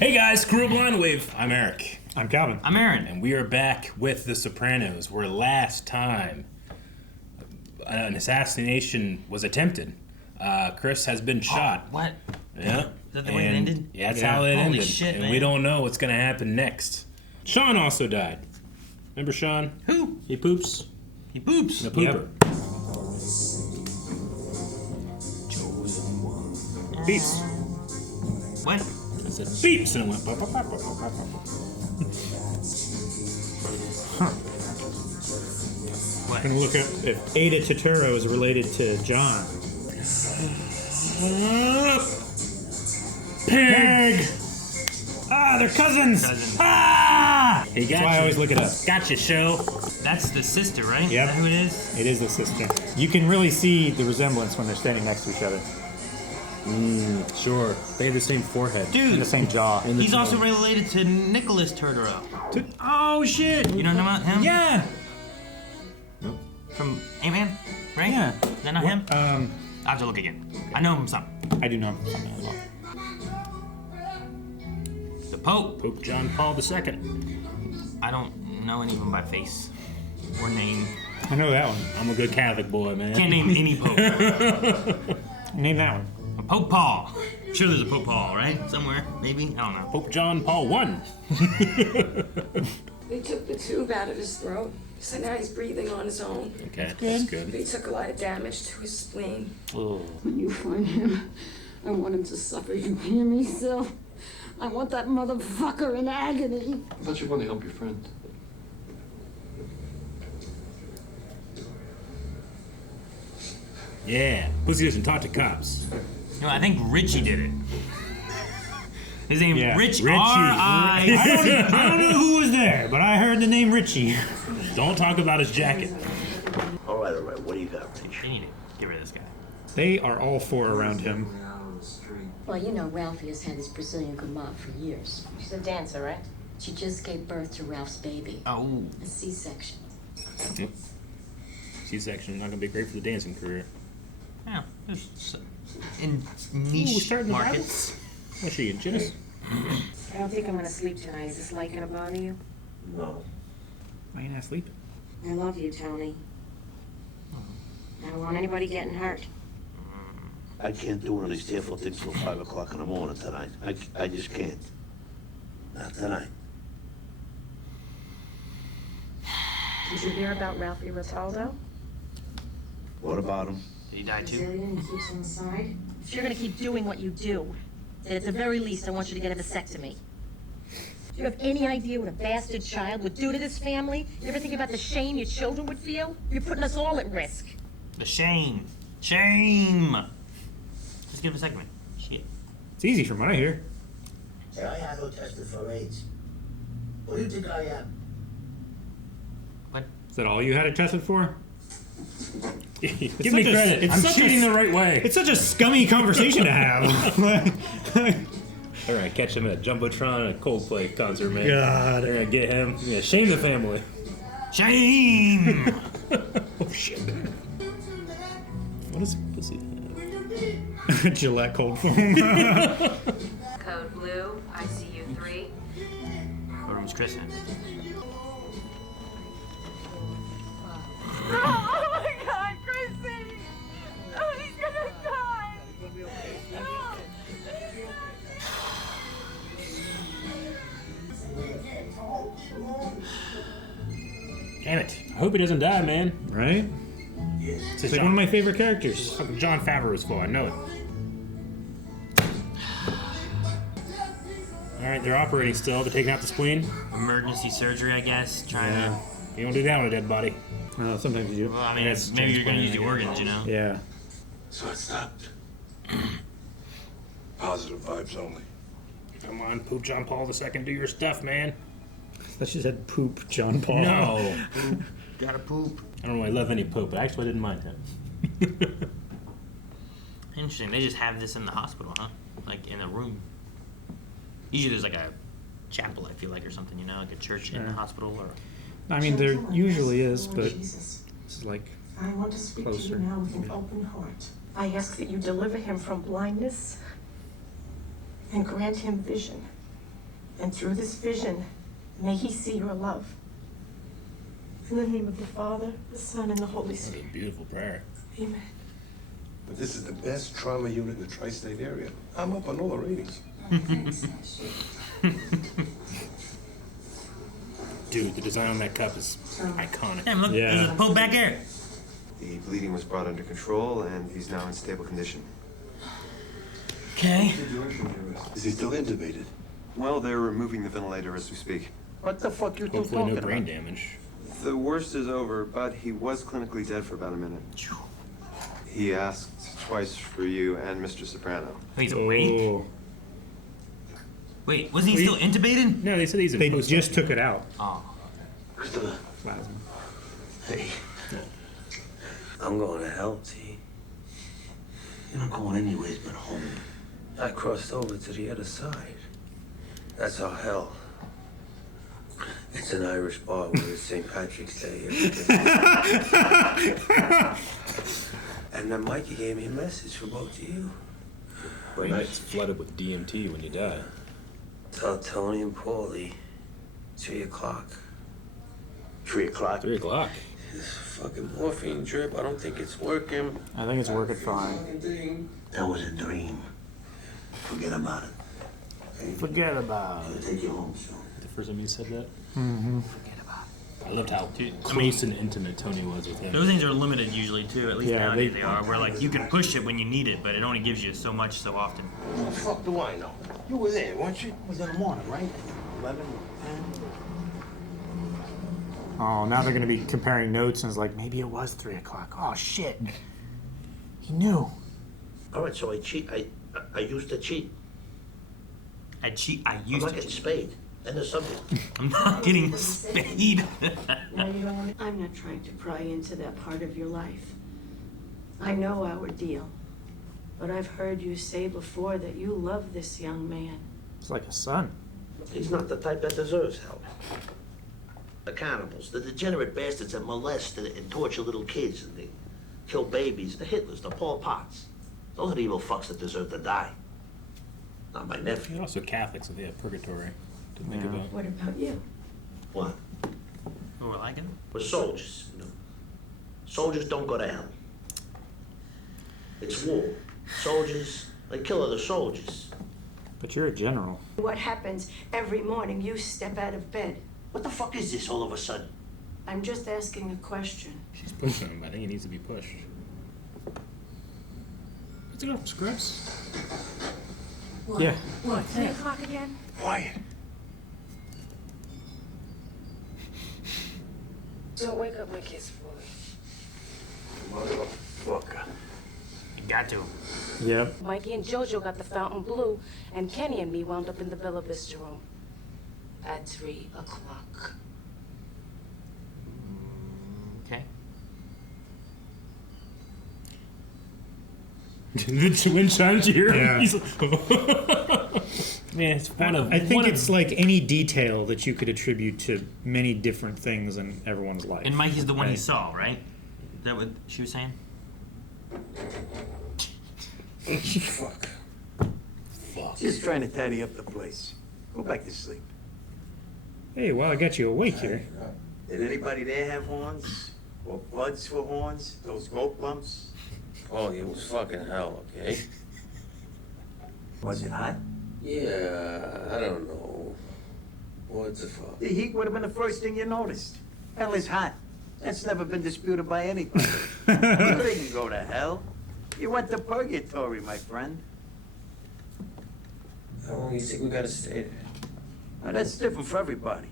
Hey guys, Crew of Blind Wave. I'm Eric. I'm Calvin. I'm Aaron. And we are back with The Sopranos, where last time an assassination was attempted. Chris has been shot. What? Yeah. Is that the way it ended? Yeah, that's how it Holy ended. shit, and man. we don't know what's going to happen next. Sean also died. Remember Sean? Who? He poops. He poops. The pooper. Beeps. What? I said beeps and it went pop, pop, pop, pop, pop, pop. What? I'm gonna look up if Ada Turturro is related to John. Pig! Ah, they're cousins! Ah! He got That's why I always look it up. Gotcha, show. That's the sister, right? Yep. Is that who it is? It is the sister. You can really see the resemblance when they're standing next to each other. Sure. They have the same forehead. And Dude, the same jaw. he's also related to Nicholas Turturro. Oh, shit! You know about him? Yeah! From Ant-Man, right? Yeah. Is that not him? Um, I'll have to look again. I know him some. I do know something as well. The Pope. Pope John Paul II. I don't know anyone by face or name. I know that one. I'm a good Catholic boy, man. Can't name any Pope. Name that one. Pope Paul. I'm sure there's a Pope Paul, right? Somewhere, maybe? I don't know. Pope John Paul I. They took the tube out of his throat, so now he's breathing on his own. Okay, that's good. But he took a lot of damage to his spleen. Oh. When you find him, I want him to suffer. You hear me, Sil? I want that motherfucker in agony. I thought you wanted to help your friend. Yeah, pussy doesn't talk to cops. No, I think Richie did it. His name Yeah, Rich Richie. R.I. I don't know who was there, but I heard the name Richie. Don't talk about his jacket. All right. What do you got, Rich? They need to get rid of this guy. They are all four around him. Well, you know Ralphie has had this Brazilian Gumab for years. She's a dancer, right? She just gave birth to Ralph's baby. Oh. A C-section. Yep. C-section not gonna be great for the dancing career. Yeah. There's in Ooh, niche starting the markets. What's she, a gymnast? I don't think I'm gonna sleep tonight. Is this light gonna bother you? No. Why you not sleeping? I love you, Tony. I don't want anybody getting hurt. I can't do one of these tearful things till 5 o'clock in the morning tonight. I just can't. Not tonight. Did you hear about Ralphie Rotaldo? What about him? Did he die too? Brazilian, he keeps inside. If you're gonna keep doing what you do, then at the very least I want you to get a vasectomy. Do you have any idea what a bastard child would do to this family? You ever think about the shame your children would feel? You're putting us all at risk. The shame. Shame. Just give him a second. Shit. It's easy from what I hear. Hey, I had no tested for AIDS. What do you think I am? What? Is that all you had it tested for? Give me such a- credit. it's I'm such a- cheating the right way. It's such a scummy conversation to have. They're gonna catch him at Jumbotron at a Coldplay concert, man. God. They're gonna get him. Yeah, shame the family. Shame. Oh shit. What is pussy? Gillette cold foam. Code blue, ICU 3. What room's Chris in? Oh my God, Chrissy! Oh, he's gonna die! Damn it. I hope he doesn't die, man. Right? It's It's like one of my favorite characters. fucking John Favreau's fault. I know it. Alright, they're operating still. They're taking out the spleen. Emergency surgery, I guess. Trying to. You don't do that on a dead body. Sometimes you do. Well, I mean, That's maybe you're gonna use the transplant, organs, you know? Yeah. So it stopped. Positive vibes only. Come on, Poop John Paul II, do your stuff, man. That just said poop, John Paul. No. Poop. Gotta poop. I don't really love any Pope, but actually I didn't mind him. Interesting. They just have this in the hospital, huh? Like in a room. Usually there's like a chapel, I feel like, or something, you know, like a church in the hospital, or. I mean, there usually is, but Jesus. this is like I want to speak to closer. you now with an open heart. I ask that you deliver him from blindness and grant him vision. And through this vision, may he see your love. In the name of the Father, the Son, and the Holy That's a Spirit. beautiful prayer. Amen. But this is the best trauma unit in the tri-state area. I'm up on all the ratings. Dude, the design on that cup is iconic. Damn, look, Yeah. there's a Pope back here. The bleeding was brought under control, and he's now in stable condition. Okay. Is he still intubated? Well, they're removing the ventilator as we speak. What the fuck you two Hopefully talking no brain about? damage. The worst is over, but he was clinically dead for about a minute. He asked twice for you and Mr. Soprano. Wait, he's awake? Oh, Wait, wasn't he still intubated? No, they said he's in they post. just took it out. Oh. Christopher, Plasma. hey. I'm going to hell, T. You're not going anyways but home. I crossed over to the other side. That's our hell. It's an Irish bar where it's St. Patrick's Day every day. And then Mikey gave me a message for both of you. Brain gets flooded with DMT when you die. Tell Tony and Paulie, 3 o'clock. 3 o'clock? 3 o'clock. This fucking morphine drip, I don't think it's working. I think it's working fine. That was a dream. Forget about it. Okay? Forget about I'll it. take you home soon. The first time you said that? Mm-hmm. I loved how Dude, close and intimate Tony was with him. Those things are limited usually too. At least Yeah, nowadays they- they are. Where like you can push it when you need it, but it only gives you so much so often. What the fuck do I know? You were there, weren't you? It was in the morning, right? 11, 10? Oh, now they're going to be comparing notes, and it's like, maybe it was 3 o'clock. Oh, shit. He knew. All right, so I cheat. I used to cheat. I cheat. I I'm used not to getting cheat. spayed. End of subject. I'm not getting spayed. I'm not trying to pry into that part of your life. I know our deal. But I've heard you say before that you love this young man. It's like a son. He's not the type that deserves help. The cannibals, the degenerate bastards that molest and torture little kids and they kill babies, the Hitlers, the Pol Pots. Those are the evil fucks that deserve to die. Not my nephew. You're also Catholic, so they have purgatory to think Yeah. about. What about you? What? Who are like him? We're soldiers, you know. Soldiers don't go to hell. It's war. Soldiers, they kill other soldiers. But you're a general. What happens every morning you step out of bed? What the fuck is this all of a sudden? I'm just asking a question. She's pushing him. I think he needs to be pushed. Let's go, Scrubs. Yeah. What, 3 o'clock again? Quiet. Don't wake up my kids, boy. Motherfucker. You got to. Yep. Mikey and Jojo got the fountain blue, and Kenny and me wound up in the Bella Vista room at 3 o'clock. Okay. The wind chimes here. Yeah. He's like, man, it's one of. I think one it's of, like any detail that you could attribute to many different things in everyone's life. And Mikey's the one he Right. saw, right? Is that what she was saying? Fuck. Just trying to tidy up the place. Go back to sleep. Hey, well, I got you awake here. Did anybody there have horns? Or buds for horns? Those goat bumps? Oh, it was fucking hell, okay? Was it hot? Yeah, I don't know. What's the fuck? The heat would have been the first thing you noticed. Hell is hot. That's never been disputed by anybody. You didn't go to hell. You went to purgatory, my friend. How long do you think we gotta stay there? Now, that's different for everybody.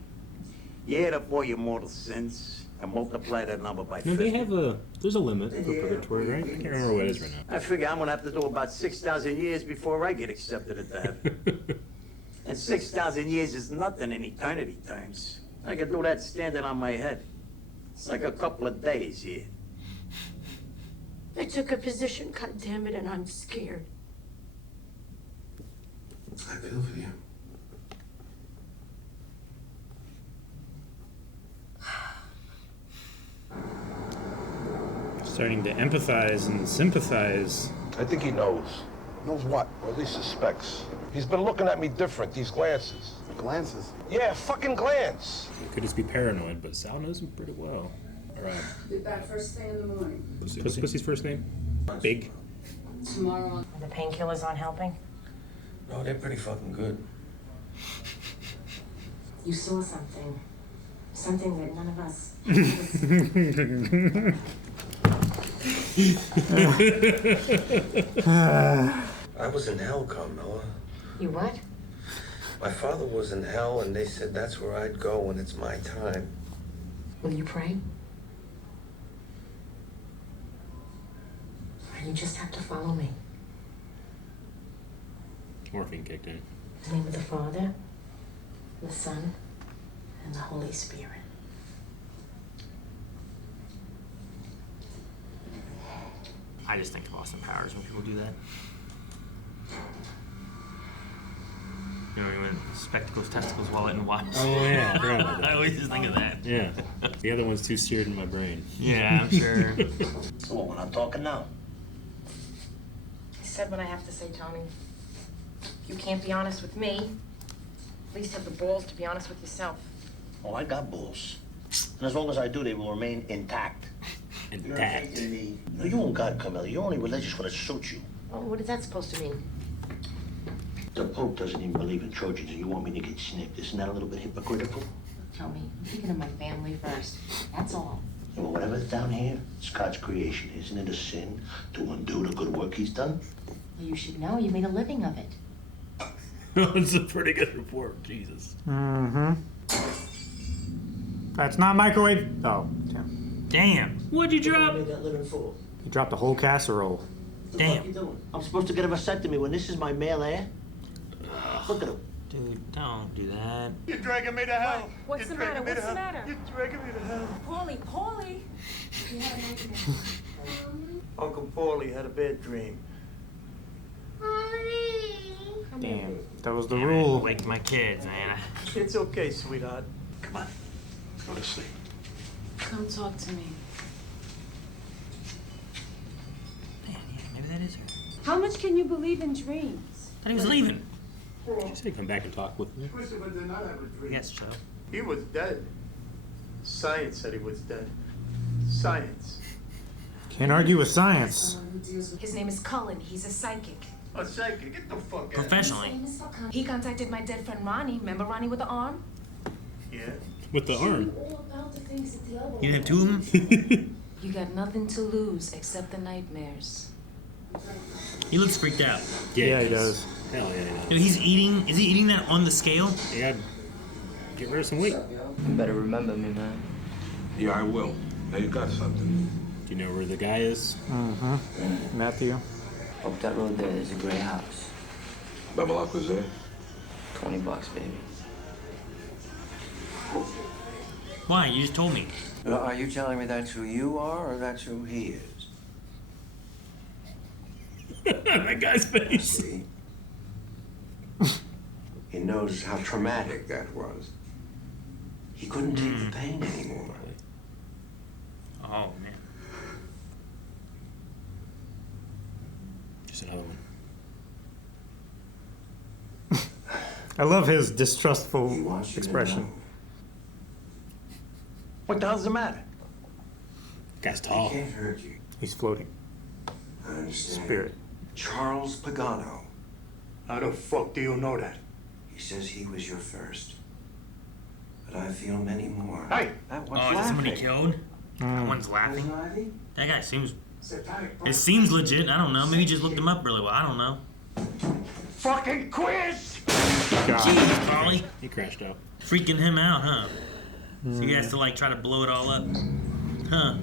You add up all your mortal sins and multiply that number by 50. no, they have a. There's a limit for purgatory, right? I can't remember what it is right now. I figure I'm gonna have to do about 6,000 years before I get accepted into heaven. And 6,000 years is nothing in eternity terms. I can do that standing on my head. It's like a couple of days here. I took a position, goddammit, and I'm scared. I feel for you. Starting to empathize and sympathize. I think he knows. Knows what? Or at least suspects. He's been looking at me different, these glances. Glances? Yeah, fucking glance. He could just be paranoid, but Sal knows him pretty well. All right. Be back first thing in the morning. What's Pussy's first name? Big. Tomorrow. Are the painkillers aren't helping? No, they're pretty fucking good. You saw something. Something that none of us. I was in hell, Carmela. You what? My father was in hell, and they said that's where I'd go when it's my time. Will you pray? Or you just have to follow me. Morphine kicked in. In the name of the Father, the Son, and the Holy Spirit. I just think of Austin Powers when people do that. You know, when spectacles, testicles, wallet, and watch. Oh yeah, I forgot about that. I always just think of that. Yeah. The other one's too seared in my brain. Yeah, I'm sure. So what, we're not talking now? I said what I have to say, Tony. If you can't be honest with me, at least have the balls to be honest with yourself. Oh, I got balls. And as long as I do, they will remain intact. Intact. No, you ain't God, Carmela. You're only religious when it suits you. Oh, what is that supposed to mean? The Pope doesn't even believe in Trojans, and you want me to get snipped. Isn't that a little bit hypocritical? Tony, I'm thinking of my family first. That's all. Well, whatever's down here, it's God's creation. Isn't it a sin to undo the good work he's done? Well, you should know. You made a living of it. It's a pretty good report. Jesus. Mm-hmm. That's not microwave. Oh, damn. Damn. What'd you drop? What that living for? He dropped a whole casserole. What the Damn. fuck you doing? I'm supposed to get a vasectomy when this is my male heir? Look at him. Dude, don't do that. You're dragging me to hell. What's the matter? What's the matter? You're dragging me to hell. Paulie. You had a nightmare. Uncle Paulie had a bad dream. Damn, that was the Damn it, rule. Wake my kids, man. It's okay, sweetheart. Come on. Let's go to sleep. Come talk to me. Man, yeah, maybe that is her. How much can you believe in dreams? Thought he was leaving. She said come back and talk with me. I guess so. He was dead. Science said he was dead. Science. Can't argue with science. His name is Cullen. He's a psychic. A psychic, get the fuck out. Professionally. He contacted my dead friend Ronnie. Remember Ronnie with the arm? Yeah. With the arm. You have two of them? You got nothing to lose except the nightmares. He looks freaked out. Yeah, he does. Hell yeah, he does. Dude, he's eating. Is he eating that on the scale? You gotta get rid of some weight. You better remember me, man. Yeah, I will. Now you got something. Do you know where the guy is? Mm-hmm. Matthew. Up that road there's a gray house. Beverlock was there? $20, baby. Why? You just told me. Are you telling me that's who you are, or that's who he is? That guy's face. See? He knows how traumatic that was. He couldn't take the pain anymore. Oh, man. Just another one. I love his distrustful expression. What the hell's the matter? Guy's tall. He can't hurt you. He's floating. I understand. Spirit. Charles Pagano. How the fuck do you know that? He says he was your first. But I feel many more. Hey! That Oh, one's is that somebody laughing. killed? That one's laughing. Ivy? That guy seems. Satanic It seems legit. I don't know. Maybe he just looked him up really well. I don't know. fucking quiz! Jeez, Polly. He crashed out. Freaking him out, huh? So he has to like try to blow it all up. Huh.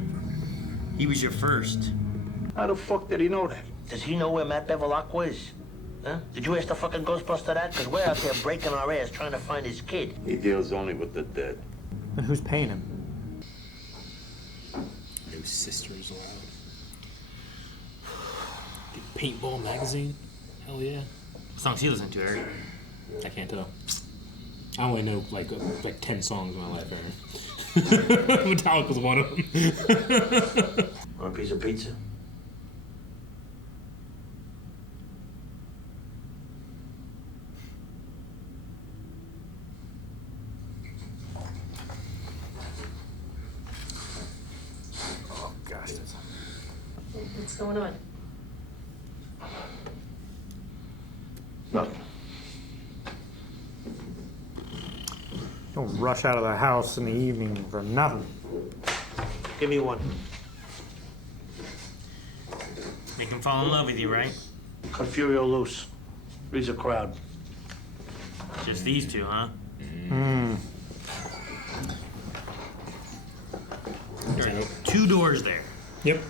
He was your first. How the fuck did he know that? Does he know where Matt Bevilacqua is? Huh? Did you ask the fucking Ghostbuster that? Because we're out there breaking our ass trying to find his kid. He deals only with the dead. And who's paying him? No sisters allowed. Get Paintball magazine? Hell yeah. What songs he listen to, Eric? I can't tell. I only know like 10 songs in my life, Aaron. Metallica's one of them. Want a piece of pizza? going on? Nothing. Don't rush out of the house in the evening for nothing. Give me one. Make him fall in love with you, right? Confurio loose. Reads a crowd. Just these two, huh? Hmm. There are 2 doors there. Yep.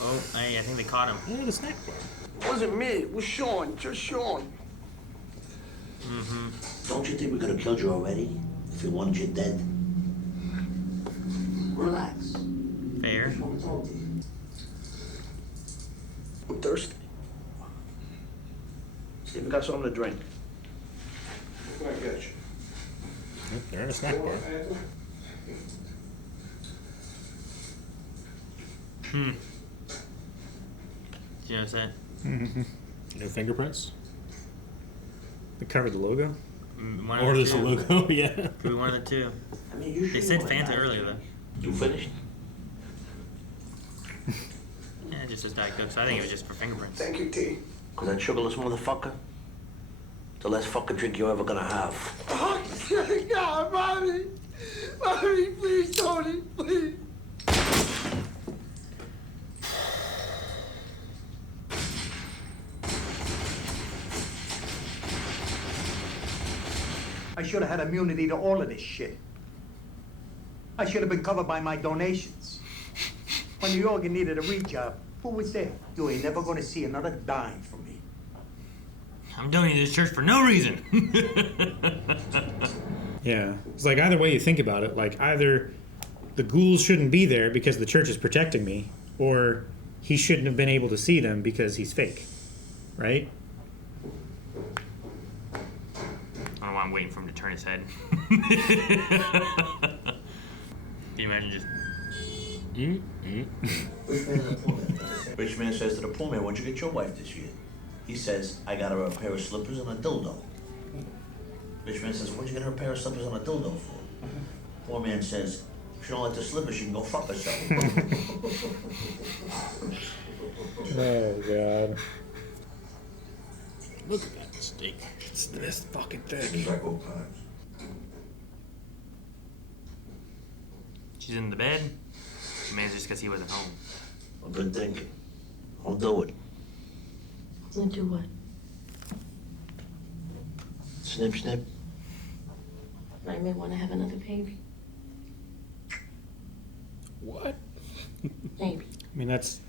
Oh, I think they caught him. Yeah, the snack bar. It wasn't me. It was Sean. Just Sean. Mm-hmm. Don't you think we could have killed you already? If we wanted you dead? Relax. Fair. I'm thirsty. See if we got something to drink. I got you. Yep, they're in a snack bar. Hmm. Did you notice that? Mm-hmm. No fingerprints? They covered the logo? One Or of the just a 2. logo, yeah. Could be one of the 2. I mean, you They said Fanta earlier, though. You finished? Yeah, just as Diet Coke, so I think it was just for fingerprints. Thank you, T. Cause that sugarless motherfucker, the last fucking drink you're ever gonna have. Oh, God, Mommy! Mommy, please, Tony, please. I should have had immunity to all of this shit. I should have been covered by my donations. When New York needed a rejob, who was there? You ain't never gonna see another dime from me. I'm donating to this church for no reason. Yeah. It's like either way you think about it, like either the ghouls shouldn't be there because the church is protecting me, or he shouldn't have been able to see them because he's fake. Right? I don't know why I'm waiting for him to turn his head. Can you imagine just... Rich man says to the poor man, what'd you get your wife this year? He says, I got her a pair of slippers and a dildo. Rich man says, what'd you get her a pair of slippers and a dildo for? Poor man says, if she don't like the slippers, she can go fuck herself. Oh, God. Look at that steak. It's this fucking thick. She's in the bed. Maybe it's just because he wasn't home. I've been thinking. I'll do it. You do what? Snip, snip. I may want to have another baby. What? Maybe. I mean, that's...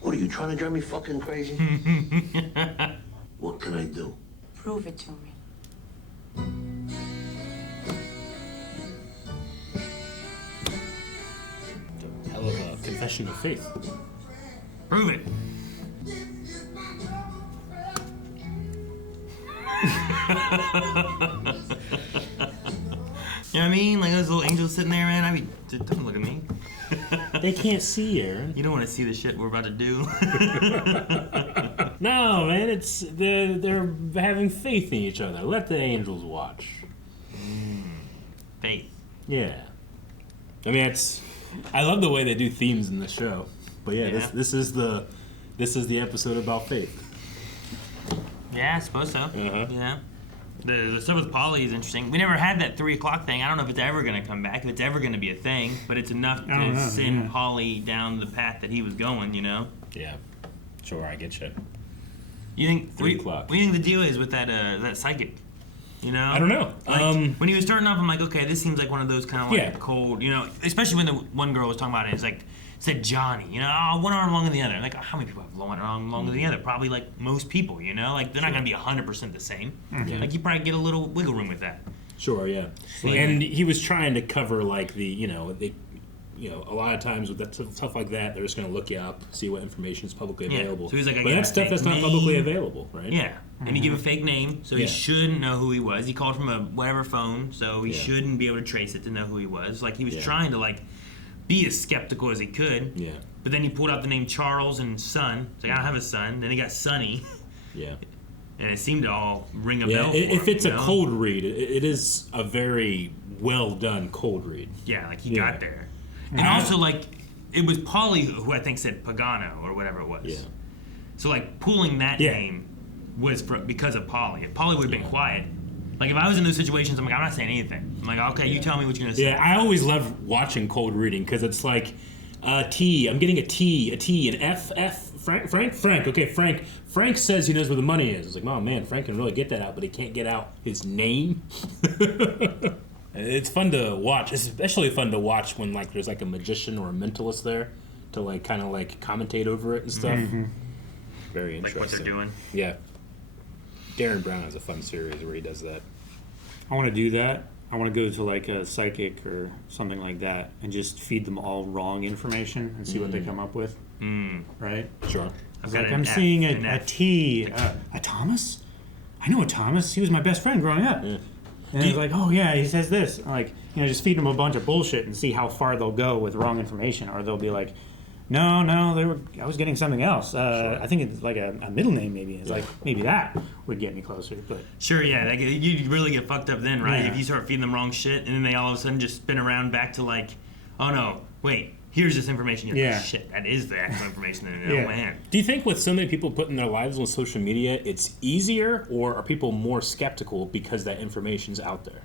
What are you trying to drive me fucking crazy? What can I do? Prove it to me. Hell of a confession of faith. Prove it. You know what I mean? Like those little angels sitting there, man. I mean, don't look at me. They can't see, Aaron. You don't want to see the shit we're about to do. No, man. It's they're having faith in each other. Let the angels watch. Faith. Yeah. I mean, I love the way they do themes in the show. But yeah. This is the episode about faith. Yeah, I suppose so. Uh-huh. Yeah. The stuff with Polly is interesting. We never had that 3 o'clock thing. I don't know if it's ever going to come back, if it's ever going to be a thing, but it's enough to send Polly down the path that he was going, you know? Yeah. Sure, I get you. You think 3 o'clock. What do you think the deal is with that psychic? You know? I don't know. Like, when he was starting off, I'm like, okay, this seems like one of those kind of like cold, you know, especially when the one girl was talking about it. It's like, said Johnny, you know, oh, one arm longer than the other. Like, how many people have one arm longer than the other? Probably like most people, you know? Like, they're not going to be 100% the same. Yeah. Like, you probably get a little wiggle room with that. Sure, yeah. And he was trying to cover like a lot of times with that stuff like that, they're just going to look you up, see what information is publicly available. So he's like, but that stuff is not publicly available, right? Yeah. And he gave a fake name, so he shouldn't know who he was. He called from a whatever phone, so he shouldn't be able to trace it to know who he was. Like, he was trying to, like, be as skeptical as he could. Yeah. But then he pulled out the name Charles and son. It's like, I don't have a son. Then he got Sonny. Yeah. And it seemed to all ring a bell for if him, it's you a know? cold read, it is a very well done cold read. Yeah, like he got there. And also, like, it was Paulie who I think said Pagano or whatever it was. Yeah. So like pulling that name was because of Paulie. If Paulie would have been quiet, like if I was in those situations, I'm like, I'm not saying anything. I'm like, okay, you tell me what you're gonna say. Yeah, I always love watching cold reading because it's like T. I'm getting a T, an F. Frank. Okay, Frank says he knows where the money is. It's like, oh man, Frank can really get that out, but he can't get out his name. It's fun to watch. It's especially fun to watch when like there's like a magician or a mentalist there to like kind of like commentate over it and stuff. Mm-hmm. Very interesting. Like what they're doing. Yeah. Darren Brown has a fun series where he does that. I want to do that. I want to go to like a psychic or something like that and just feed them all wrong information and see what they come up with. Right? Sure. Like, I'm seeing a T. A Thomas? I know a Thomas. He was my best friend growing up. Yeah. And it's like, oh yeah, he says this. Like, just feed them a bunch of bullshit and see how far they'll go with wrong information. Or they'll be like, no, I was getting something else. Sure. I think it's like a middle name maybe. It's like, maybe that would get me closer. But sure, yeah, like, you really get fucked up then, right? Yeah. If you start feeding them wrong shit and then they all of a sudden just spin around back to like, oh no, wait, here's this information. You're like, shit, that is the actual information. And oh man. Do you think with so many people putting their lives on social media, it's easier, or are people more skeptical because that information's out there?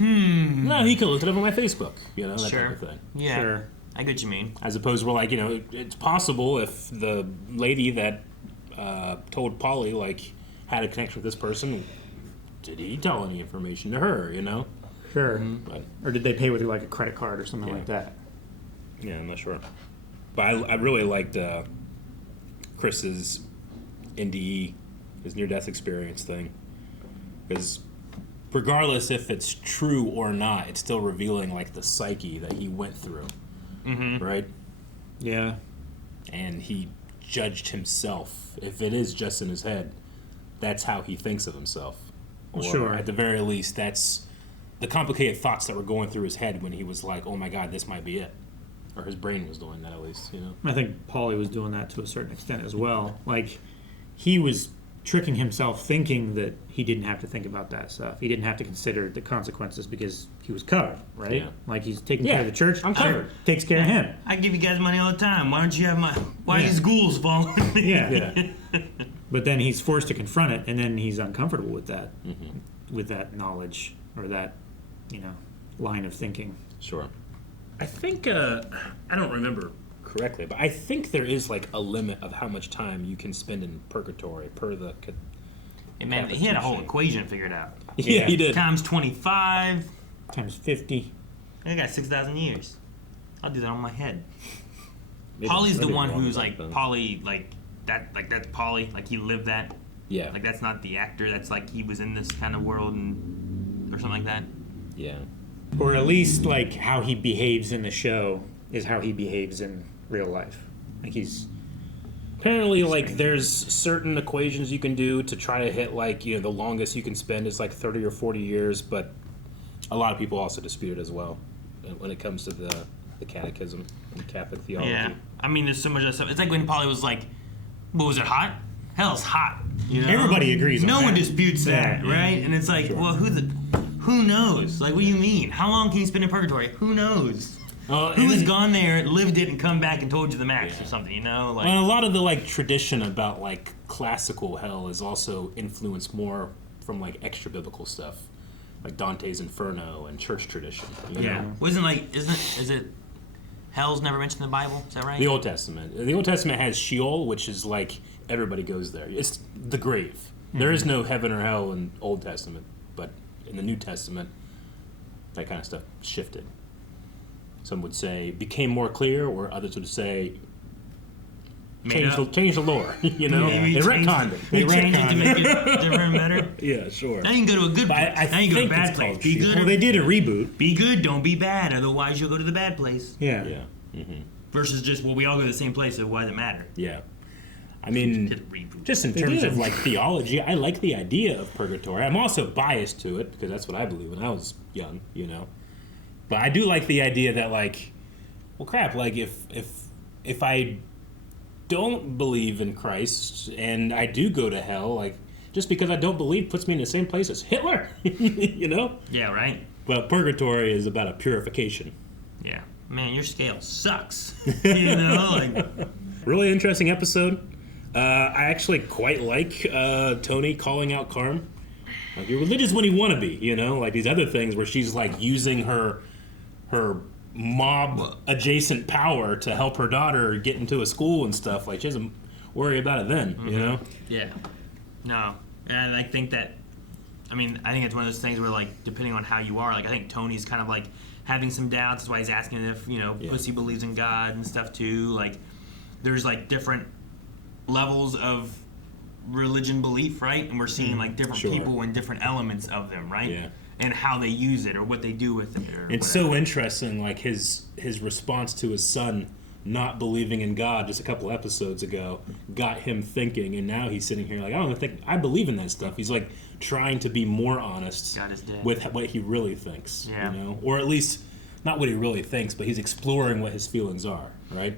No, he could look it up on my Facebook, that type of thing. Yeah. Sure. I get what you mean. As opposed to, like, it's possible if the lady that told Polly, like, had a connection with this person, did he tell any information to her, Sure. But, or did they pay with, like, a credit card or something like that? Yeah, I'm not sure. But I really liked Chris's NDE, his near-death experience thing. Because regardless if it's true or not, it's still revealing, like, the psyche that he went through. Mm-hmm. Right? Yeah. And he judged himself. If it is just in his head, that's how he thinks of himself. Or sure. At the very least, that's the complicated thoughts that were going through his head when he was like, oh my God, this might be it. Or his brain was doing that, at least, I think Paulie was doing that to a certain extent as well. Like, he was tricking himself thinking that he didn't have to think about that stuff. He didn't have to consider the consequences because he was covered, right? Yeah. Like, he's taking care of the church. I'm covered. Takes care of him. I give you guys money all the time. Why don't you have my... Why are these ghouls following me? Yeah. But then he's forced to confront it, and then he's uncomfortable with that, with that knowledge or that, line of thinking. Sure. I think, I don't remember correctly, but I think there is like a limit of how much time you can spend in purgatory per the. Man, he had a whole equation figured out. Yeah, he did. Times 25. Times 50. I got 6,000 years. I'll do that on my head. Paulie's the one who's like Paulie, like that's Paulie, like he lived that. Yeah. Like that's not the actor. That's like he was in this kind of world or something like that. Yeah. Or at least like how he behaves in the show is how he behaves in real life. Like he's apparently like there's certain equations you can do to try to hit like the longest you can spend is like 30 or 40 years, but a lot of people also dispute it as well when it comes to the catechism and Catholic theology. Yeah, I mean there's so much of that stuff. It's like when Paulie was like, what was it, hot? Hell's hot. Everybody agrees on no that. one disputes that, right? And it's like, well, who knows? Like, what do you mean? How long can you spend in purgatory? Who knows? Who has gone there, lived it, and come back and told you the max or something, Like, well, a lot of the, like, tradition about, like, classical hell is also influenced more from, like, extra-biblical stuff. Like Dante's Inferno and church tradition. Yeah. Is it hell's never mentioned in the Bible? Is that right? The Old Testament. The Old Testament has Sheol, which is, like, everybody goes there. It's the grave. Mm-hmm. There is no heaven or hell in Old Testament. But in the New Testament, that kind of stuff shifted. Some would say became more clear, or others would say change the lore. They retconned it. They changed it to make it different and better. Yeah, sure. Now you can go to a good place. Now you can go to a bad place. Be good. Well, they did a reboot. Be good, don't be bad. Otherwise, you'll go to the bad place. Yeah. Yeah. Mm-hmm. Versus just, we all go to the same place, so why does it matter? Yeah. I mean, just in terms of like theology, I like the idea of purgatory. I'm also biased to it because that's what I believed when I was young, But I do like the idea that like, well, crap, like if I don't believe in Christ and I do go to hell, like just because I don't believe puts me in the same place as Hitler, Yeah, right. But purgatory is about a purification. Yeah. man, your scale sucks. You know, like really interesting episode. I actually quite like Tony calling out Carm. Like, you're religious when you want to be, you know? Like these other things where she's like using her mob adjacent power to help her daughter get into a school and stuff. Like, she doesn't worry about it then, you know? Yeah. No. And I think that, I mean, I think it's one of those things where, like, depending on how you are, like, I think Tony's kind of, like, having some doubts. That's why he's asking if, you know, Pussy believes in God and stuff, too. Like, there's, like, different levels of religion belief, right? And we're seeing, like, different people and different elements of them, right? Yeah. And how they use it or what they do with it. It's so interesting, like, his response to his son not believing in God just a couple episodes ago got him thinking, and now he's sitting here like, I believe in that stuff. He's like trying to be more honest with what he really thinks, you know, or at least not what he really thinks, but he's exploring what his feelings are, right?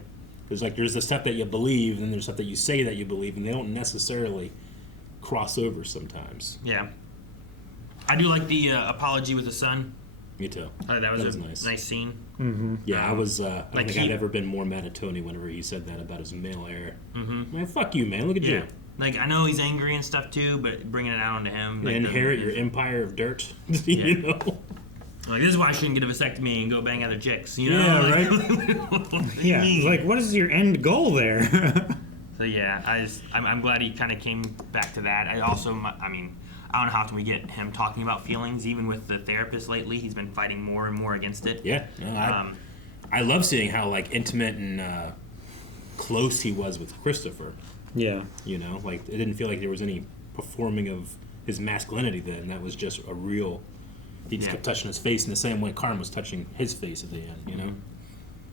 There's the stuff that you believe, and then there's stuff that you say that you believe, and they don't necessarily cross over sometimes. Yeah, I do like the apology with the son. Me too. That was a nice scene. Mm-hmm. Yeah, I don't think I've ever been more mad at Tony whenever he said that about his male heir. Mm-hmm. Man, fuck you, man. Look at you. Like, I know he's angry and stuff too, but bringing it out onto him. Like, inherit your empire of dirt. You know? Like, this is why I shouldn't get a vasectomy and go bang other chicks. You know? Yeah, like, right? Like, what is your end goal there? So, yeah, I'm glad he kind of came back to that. I don't know how often we get him talking about feelings, even with the therapist lately. He's been fighting more and more against it. Yeah. No, I love seeing how, like, intimate and close he was with Christopher. Yeah. You know, like, it didn't feel like there was any performing of his masculinity then. That was just a real... He just kept touching his face in the same way Carm was touching his face at the end, you know?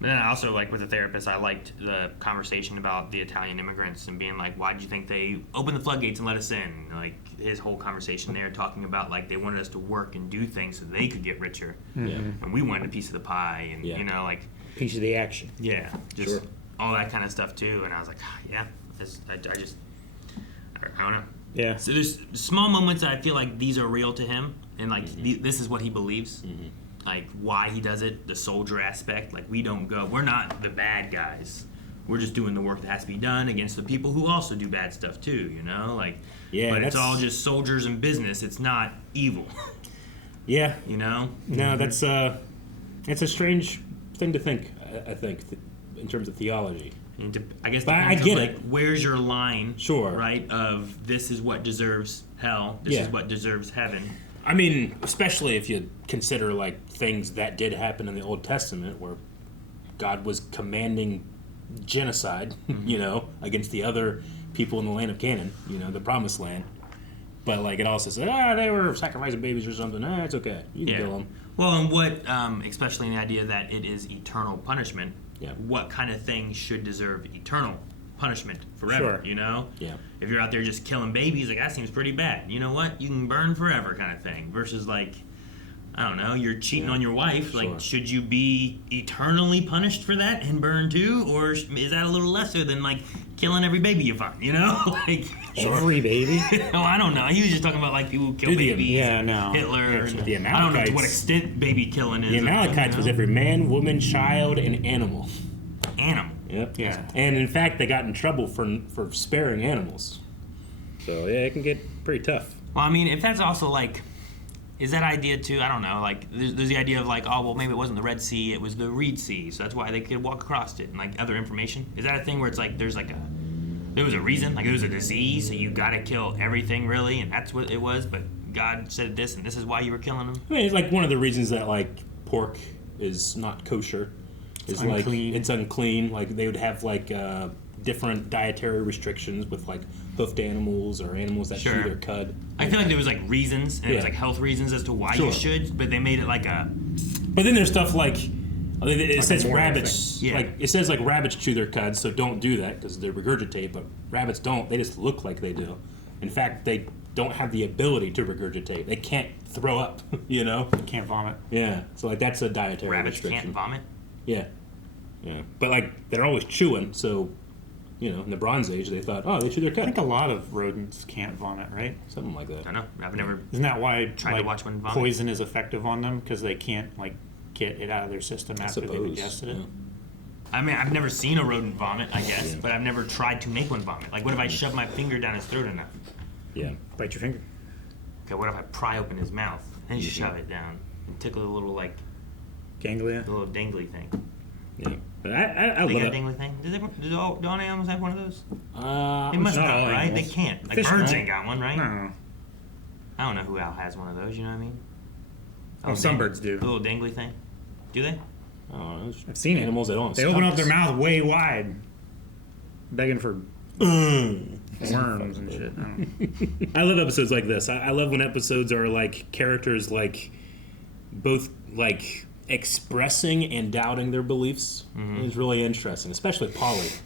But then I also, like, with the therapist, I liked the conversation about the Italian immigrants and being like, why did you think they opened the floodgates and let us in? Like, his whole conversation there talking about, like, they wanted us to work and do things so they could get richer. Mm-hmm. And we wanted a piece of the pie and, you know, like... Piece of the action. Yeah. Just all that kind of stuff, too. And I was like, I don't know. Yeah. So there's small moments that I feel like these are real to him. And, like, this is what he believes. Mm-hmm. Like, why he does it, the soldier aspect. Like, we're not the bad guys. We're just doing the work that has to be done against the people who also do bad stuff too, you know? Like, but it's all just soldiers and business. It's not evil. Yeah. You know? No, it's a strange thing to think, I think, in terms of theology. I guess I get it. Where's your line, sure, right, of this is what deserves hell, this is what deserves heaven. I mean, especially if you consider, like, things that did happen in the Old Testament where God was commanding genocide, you know, against the other people in the land of Canaan, you know, the Promised Land. But, like, it also said, they were sacrificing babies or something. It's okay. You can kill them. Well, and what, especially in the idea that it is eternal punishment, what kind of thing should deserve eternal punishment forever, you know? Yeah. If you're out there just killing babies, like, that seems pretty bad. You know what? You can burn forever kind of thing. Versus, like, I don't know, you're cheating on your wife. Like, should you be eternally punished for that and burn too? Or is that a little lesser than, like, killing every baby you find, you know? Like, every baby? Oh, I don't know. He was just talking about, like, people who kill babies. Hitler. The Amalekites, I don't know to what extent baby killing is. The Amalekites was every man, woman, child, and animal. Animal. Yep. Yeah. And in fact, they got in trouble for sparing animals. So yeah, it can get pretty tough. Well, I mean, if that's also like, is that idea too? I don't know. Like, there's the idea of like, oh, well, maybe it wasn't the Red Sea, it was the Reed Sea, so that's why they could walk across it, and like other information. Is that a thing where it's like there was a reason, like it was a disease, so you got to kill everything really, and that's what it was. But God said this, and this is why you were killing them. I mean, it's like one of the reasons that like pork is not kosher. It's unclean. Like it's unclean. Like they would have like different dietary restrictions with like hoofed animals or animals that chew their cud. I feel like there was like reasons, and it was like health reasons as to why you should, but they made it like a. But then there's stuff like it says rabbits. Like it says like rabbits chew their cud, so don't do that because they regurgitate. But rabbits don't. They just look like they do. In fact, they don't have the ability to regurgitate. They can't throw up. You know. They can't vomit. Yeah. So like that's a dietary restriction. Rabbits can't vomit. Yeah. Yeah. But like they're always chewing, so you know, in the Bronze Age they thought, oh, they chew their cud. I think a lot of rodents can't vomit, right? Something like that. I don't know. I've never Isn't that why tried to watch one vomit. Poison is effective on them because they can't get it out of their system after they've ingested it. I mean, I've never seen a rodent vomit, I guess, but I've never tried to make one vomit. Like, what if I shove my finger down his throat enough? Yeah. Bite your finger. Okay, what if I pry open his mouth and shove it down and tickle the little, like... Ganglia? The little dangly thing. Yeah. But I love it. Dangly thing? Do all animals have one of those? They must not, right? Animals. They can't. Like, birds ain't got one, right? No. I don't know who else has one of those, you know what I mean? Oh, some birds do. The little dangly thing. Do they? Oh, I've seen animals that don't. They open up their mouth way wide, begging for worms and shit. I love episodes like this. I love when episodes are like characters like both like expressing and doubting their beliefs. It's really interesting, especially Paulie,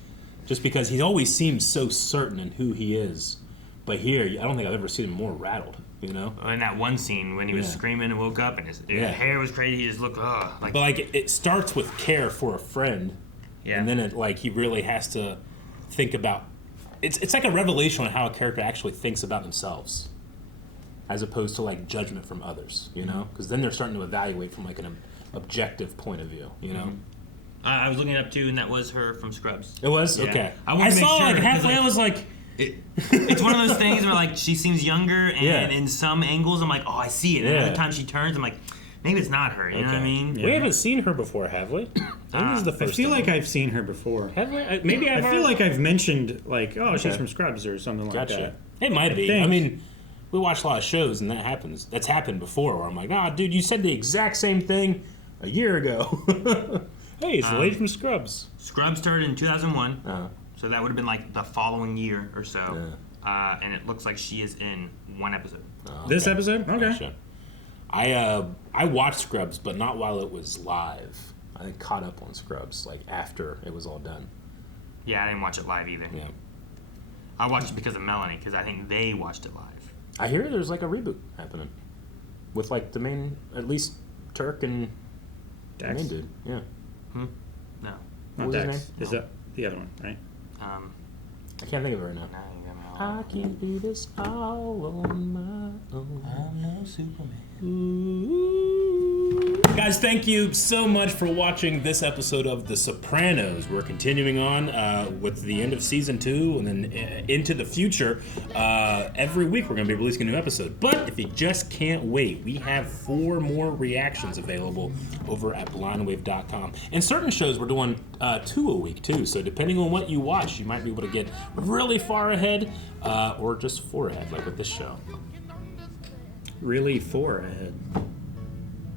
just because he always seems so certain in who he is. But here, I don't think I've ever seen him more rattled. You know, in that one scene when he was screaming and woke up and his hair was crazy, he just looked like. But like it starts with care for a friend, and then it like he really has to think about. It's like a revelation on how a character actually thinks about themselves, as opposed to like judgment from others. You know, because then they're starting to evaluate from like an objective point of view. You know. I was looking it up too, and that was her from Scrubs. It was okay. I saw like halfway. I was like. It's one of those things where like she seems younger, and in some angles I'm like, oh, I see it. And other times she turns, I'm like, maybe it's not her. You know what I mean? We haven't seen her before, have we? This is the first. I feel like I've seen her before. Have we? Maybe I feel like I've mentioned like, oh, she's from Scrubs or something like that. It might be. I mean, we watch a lot of shows, and that happens. That's happened before. Where I'm like, dude, you said the exact same thing a year ago. Hey, it's the lady from Scrubs. Scrubs started in 2001. So that would have been like the following year or so. And it looks like she is in one episode. This episode? Okay. Gotcha. I watched Scrubs, but not while it was live. I caught up on Scrubs like after it was all done. Yeah, I didn't watch it live either. Yeah. I watched it because of Melanie, because I think they watched it live. I hear there's like a reboot happening with like the main, at least Turk and the main dude. Yeah. No. What was his name? Is that the other one, right? I can't think of it right now. I can't do this all on my own. I'm no Superman. Guys, thank you so much for watching this episode of The Sopranos. We're continuing on with the end of season 2 and then into the future. Every week we're going to be releasing a new episode. But if you just can't wait, we have 4 more reactions available over at blindwave.com. And certain shows we're doing 2 a week too. So depending on what you watch, you might be able to get really far ahead or just 4 ahead, like with this show. Really 4 ahead.